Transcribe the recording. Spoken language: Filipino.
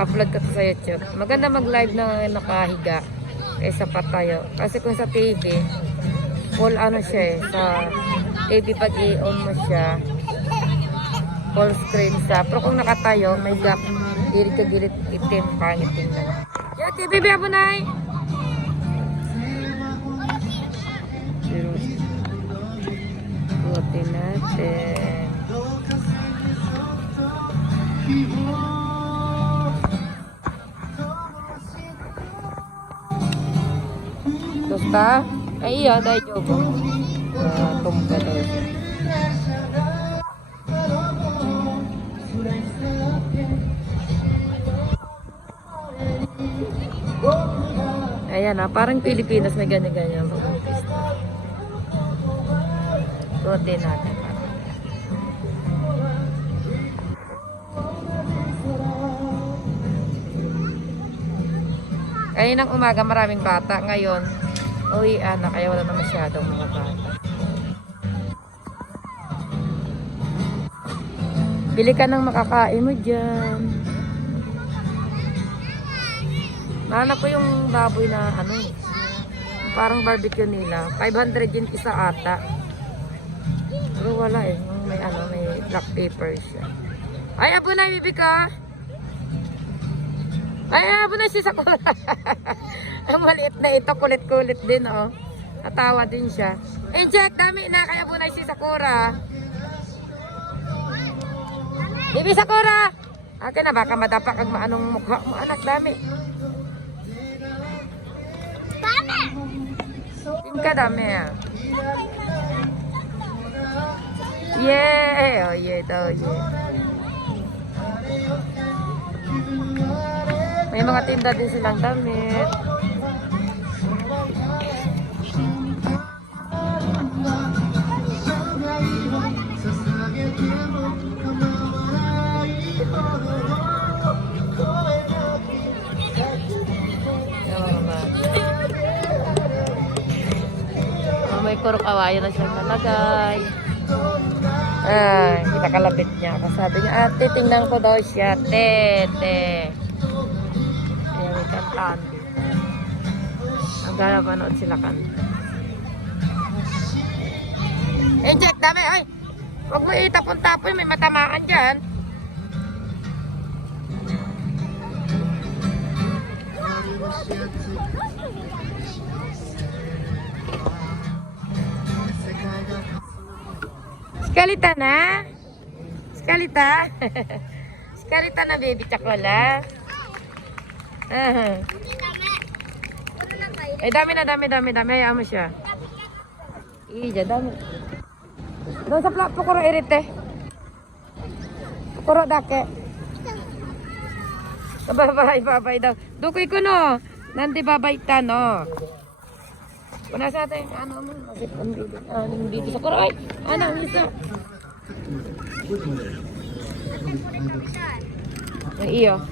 upload ko to sa YouTube. Maganda mag-live na nakahiga kaysa patayo. Kasi kung sa TV, full ano siya eh. Sa TV pag i-on mo siya, full screen siya. Pero kung nakatayo, may gap. Gilid ka gilid itim, pangit din lang. Yeah, TV, abo na eh. Buti natin. Basta, ay iya, dahil jogo. Tumpa daw siya. Ayan na, parang Pilipinas may ganyan-ganyan. Buti natin. Kaninang umaga maraming bata. Ngayon, uwian na kaya wala na masyadong mga bata. Bili ka ng makakain mo dyan. Nahanap ko yung baboy na ano eh. Parang barbecue nila. 500 yun isa ata. Pero wala eh. May ano, may black paper siya. Ay, abo na, bibi ka. Ay, abo na si Sakura. Ang maliit na ito, kulit-kulit din, oh. Natawa din siya. Eh, Jack, dami na, kaya abo na si Sakura. Bibi Sakura! Akin na, baka madapa kag maanong mukha mo, anak, dami. Dami! Tingka dami, ah. Yeah! Oh, yeah, oh, yeah. May mga tinda din silang damit. May kurok awayan na siyang nalagay. Ay, nakalapit niya. Sabi niya, ate, tingnan ko daw siya. Tete. Ayan, may kantaan. Ang gana panood sila kanta. Eh, Jack, dami. Ay, huwag mo itapon-tapon. May matamaan dyan. Skalita na? Skalita? Skalita na, baby Chakola. Eh, dami na, dami. Hayaan mo siya. Iya, dami. Doon sa pukuro irite. Pukuro dake. Babay daw. Dukoy ko no. Nanti babay ta no. Kuna sa atin, ano mo? Ang bibi sa kuroy. Ano, misa? Iyo.